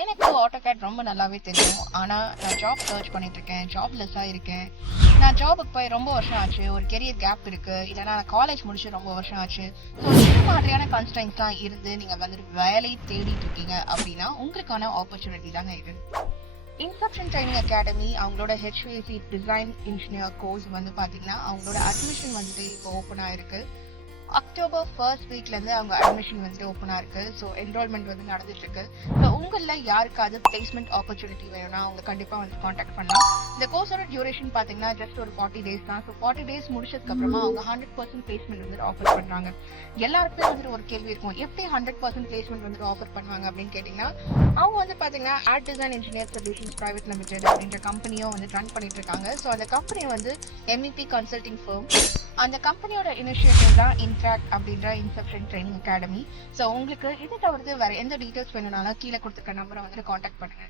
எனக்கு ஆட்டோகேட் ரொம்ப நல்லாவே தெரியும். ஆனா நான் ஜாப் சர்ச் பண்ணிட்டு இருக்கேன், ஜாப்லெஸ்ஸா இருக்கேன். நான் ஜாபுக்கு போய் ரொம்ப வருஷம் ஆச்சு, ஒரு கெரியர் கேப் இருக்கு, இல்லைன்னா நான் காலேஜ் முடிச்சு ரொம்ப வருஷம் ஆச்சு. ஸோ இந்த மாதிரியான கன்ஸ்ட்ரைன்ஸ்லாம் இருந்து நீங்க வந்துட்டு வேலை தேடிட்டு இருக்கீங்க அப்படின்னா உங்களுக்கான ஆப்பர்ச்சுனிட்டி தாங்க இது. இன்செப்ஷன் ட்ரைனிங் அகாடமி அவங்களோட ஹெச்விசி டிசைன் இன்ஜினியர் கோர்ஸ் வந்து பாத்தீங்கன்னா அவங்களோட அட்மிஷன் வந்துட்டு இப்போ ஓப்பன் ஆயிருக்கு. அக்டோபர் ஃபர்ஸ்ட் வீக்ல இருந்து அவங்க அட்மிஷன் வந்துட்டு ஓப்பனா இருக்கு. ஸோ என்ரோல்மெண்ட் வந்து நடந்துட்டு இருக்கு. ஸோ உங்கள யாருக்காவது பிளேஸ்மெண்ட் ஆப்பர்ச்சுனிட்டி வேணும்னா அவங்க கண்டிப்பா வந்து காண்டாக்ட் பண்ணலாம். இந்த கோர்ஸோட டியூரேஷன் பாத்தீங்கன்னா ஜஸ்ட் ஒரு 40 days தான். ஸோ 40 days முடிச்சதுக்கு அப்புறமா அவங்க 100% பிளேஸ்மெண்ட் வந்து ஆஃபர் பண்றாங்க. எல்லாருக்குமே வந்துட்டு ஒரு கேள்வி இருக்கும், எப்படி 100% பிளேஸ்மெண்ட் வந்து ஆஃபர் பண்ணுவாங்க அப்படின்னு கேட்டீங்கன்னா, அவங்க வந்து பாத்தீங்கன்னா add design engineer solutions private limited அப்படின்ற கம்பெனியும் வந்து ரன் பண்ணிட்டு இருக்காங்க. ஸோ அந்த கம்பெனி வந்து MEP கன்சல்டிங் ஃபர்ம். அந்த கம்பெனியோட இனிஷியேட்டிவ் தான் இன்ட்ராக்ட் அப்படின்ற இன்செப்ஷன் ட்ரைனிங் அகாடமி. ஸோ உங்களுக்கு இது தவிர்த்து வேற எந்த டீடைல்ஸ் வேணும்னாலும் கீழே கொடுத்துருக்க நம்பரை வந்து காண்டாக்ட் பண்ணுங்க.